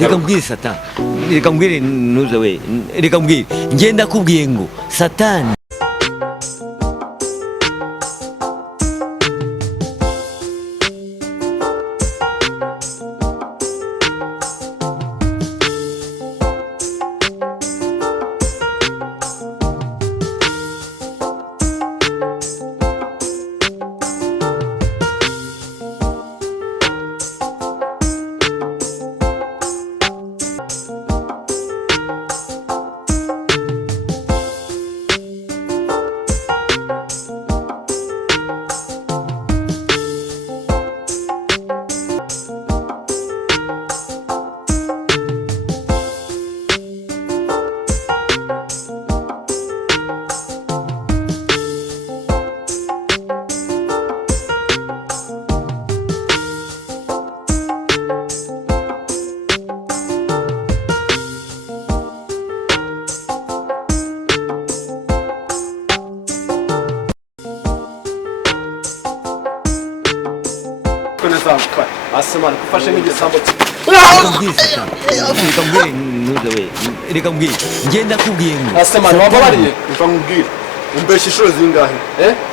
reka mbwire Satani, reka mbwire ntuze we, reka mbwire ngenda kubwiye ngo Satani. Asemana kufashe n'igisambo reka mbwire ntuze we, reka mbwire ngenda kubwiye ngo Asemana wababariye uva nkubwire umbesha inshuro zingahe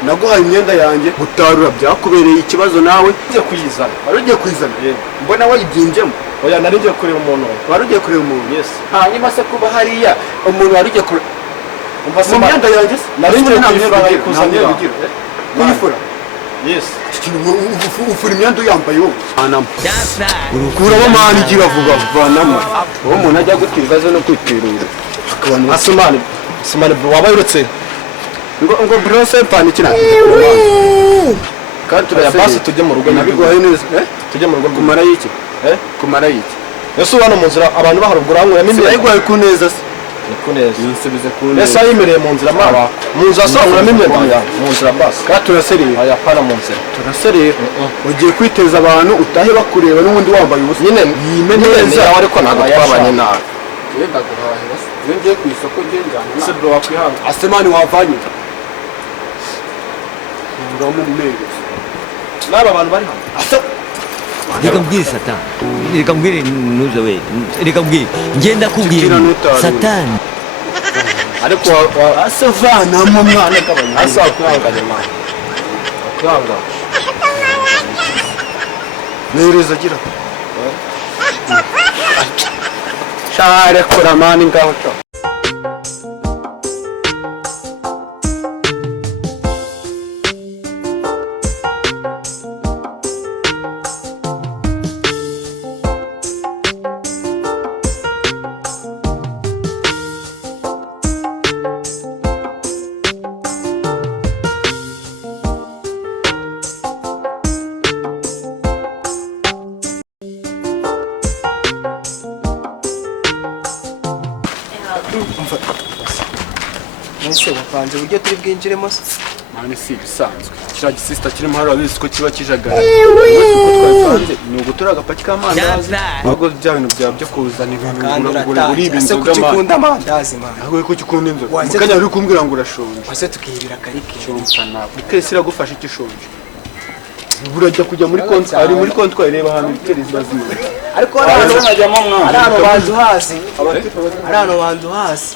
naguhaye imyenda yanjye gutarura byakubereye ikibazo nawe ugiye kuyizana wari ugiye kuyizana mbona wayibyinjemo oya nari ngiye kureba umuntu wari ugiye kureba umuntu yes hanyuma se kuba hariya umuntu wari ugiye kureba umva se imyenda yanjye nari ngiye kuzanira kuyifura yes ufura imyenda uyambaye wowe kuramo mani igira vuba vanamo uwo umuntu ajya gutira ibibazo no kwiterura akabona Asemana wabaye uretse ngo brose pani kina kandi turayabase tujye mu rugo nabiguhaye neza tujye mu rugo kumara yiki kumara yiki yesu hano mu nzira abantu baharugura hamwe yamini yayiguhaye ku neza se ku neza yinsubize ku neza esa yimereye mu nzira mara mu nzira asangura n'imyenda mu nzira base kandi turasereye aya pana mu nzira turasereye ugiye kwiteza abantu utahe bakureba n'ubundi wambaye ubusa nyine yimene neza ariko ntabwo twabanye nawe yenda guhahira se ngiye ku isoko ngengana se bro wakwihanga Asemana wavanye ngamo mumere n'aba bantu bari hano reka mbwire Satani, reka mbwire ntuze we, reka mbwire ngenda kubwiye ngo Satani. ariko asevanamo mwana kabanya asa kwihanganye mwana kwihanga nereza gira share kora mani ngaho cyo Nese wapanze uburyo turi bwinjiremo se mani si bisanzwe kira gisista kirimo hari abisi ko kiba kijagara uko twapanze ni ugutora agapaki k'amandazi ahubwo bya bintu byo kuzana ibintu uri ibintu ukunda amandazi man ahubwo ko ukunda inzoga mukanya uri kumbwira ngo urashonje wase tukihibira karike cyumva nawe ikese iragufasha ikishonje burajya kujya muri konti ari muri konti reba hano biteri zibazima ariko arano bantu hasi arano bantu hasi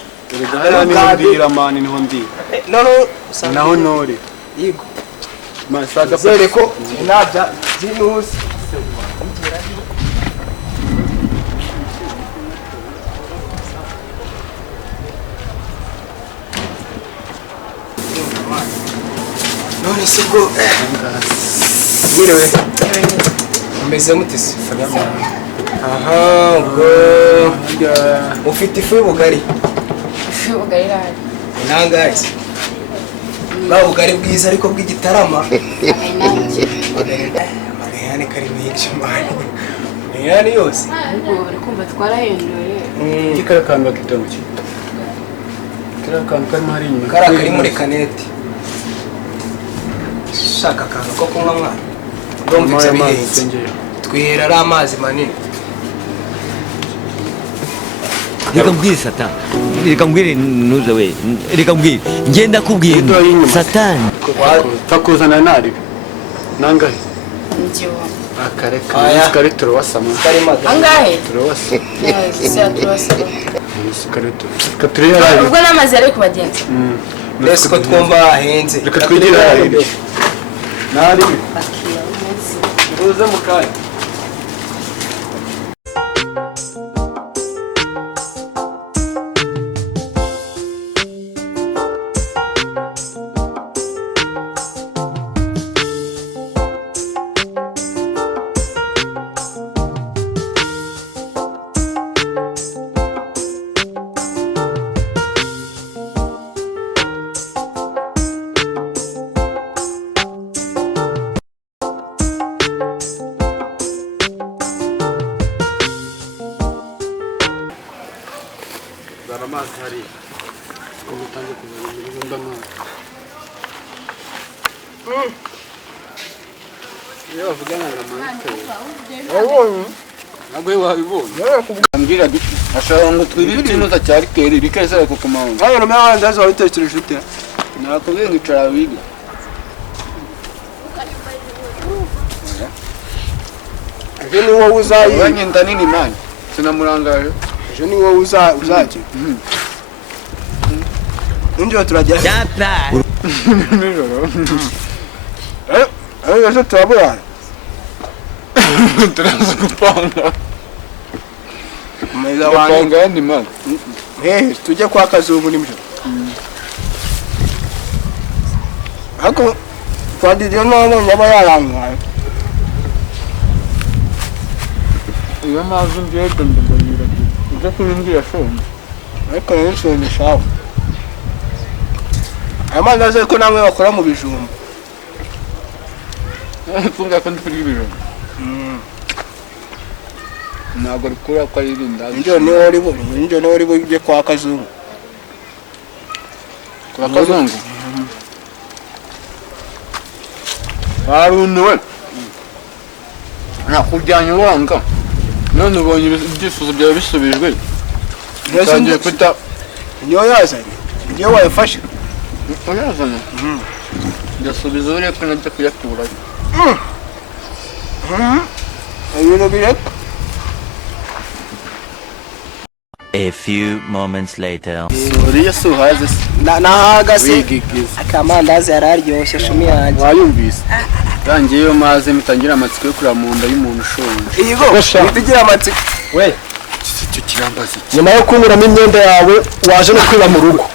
ndira mani niho ndi naho nore yego masaga zere ko nabya zinusi none se bwo wirewe umeze mutese aha ubwo ufite ifu y'ubugari ubugari rari nangaye ba ubugari bwiza ariko bw'igitarama magayane kari menshi mani magayane yose ubwo bari kumva twarahenduye igikara kantu bakitonje kara kantu kari hari inyuma kari muri kaneti shaka akantu ko kunywa mwana ndumva bihenze twihera ari amazi manini reka mbwire satani, reka mbwire ntuze we, reka mbwire njye ndakubwiye ngo satani takuzana nari nangahe Njiwa. kare turabasama Angahe? turabasa Sisi turasaba. kare katuriye ari Ubwo namaze ari kubagenza. Mbese ko twumva hahenze. reka twigire ari nari Bakiya umunsi. uze mu kanya amazi hari ko mutangiye kuzana ibihumbi amazi iyo bavugana na Marite ntabwo wabibonye ambwira giti ashaka ngo twibire ikinuza cya rikeri bikesera ku kumanga hano rumwe abandi aza wabitekereje ute nakubwiye ngo icara wige ejo ni wowe uzayi uranyenda nini mani sinamurangaje ejo ni wowe uzajya ninjoro turajya nijoro ejo turaburana turaza gupanga umeza wanjye gupanga yandi mani tujye kwa Kazungu nijoro ariko twadiriye n'abonye aba yarangaye iyo mpamvu ngiye ndambara ujya kubimbwira shonje ariko rero shonje shawe aya mazi azi ko namwe bakora mu bijumba kumva ko ndi kuri ibijumba ntabwo rikura ko ari irindazi njyo niho uri bujye kwa Kazungu kwa Kazungu harunuwe nakujyanye uranga none ubonye ibyifuzo byawe bisubijwe utangiye kwita niyo yazanye niyo wayafashe uyazanye ndasubiza uriya ko najya kuyakurayo ibintu bireka. A few moments later. Uriya si uhaze se nahagase akamandazi yararyoshye shumi yanjye wayumvise yangiye iyo maze mitangira amatsiko yo kurira mu nda y'umuntu ushonje yego mitigira amatsiko we icyo kirambaza iki nyuma yo kunkuramo imyenda yawe waje no kwiba mu rugo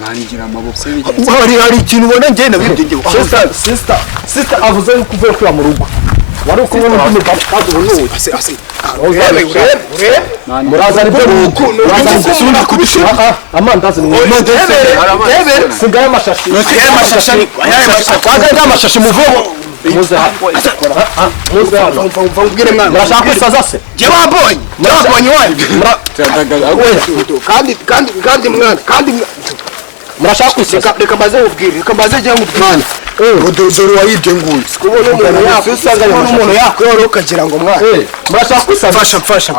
mangira amaboko y'ibigezi hari ikintu ubona ngenda wibye sister avuze yuko uvuye kwiba mu rugo wari kumwe n'undi kandi ubunuye murazana ibyo rugo murazana kubishira amandazi ni sigaye amashashi wagaye amashashi muvubo muze hano mvubwire mwana murashaka kwisaza se je wabonye wanyu kandi mwana murashaka kwisaza reka maze ubwire reka maze je ngubwire dore wayibye nguye sikubona umuntu yakwisanga umuntu yakworo ukagira ngo mwana murashaka kwisaza fasha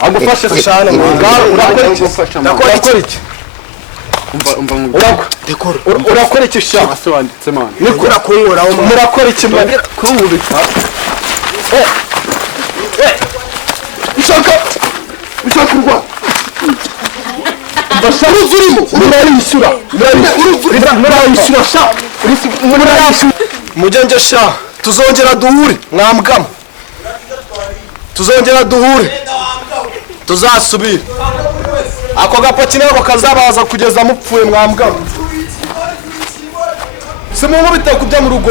agufashe cyane urakora iki urakora iki sha wanditse mana nikura kunkora murakora iki mwana kunkubita ishaka urwa basharu zirimo murayishyura sha mugenje sha tuzongera duhure mwambwamo tuzasubira ako gapaki nako kazabaza kugeza mupfuye mwambwamo simunkubita kujya mu rugo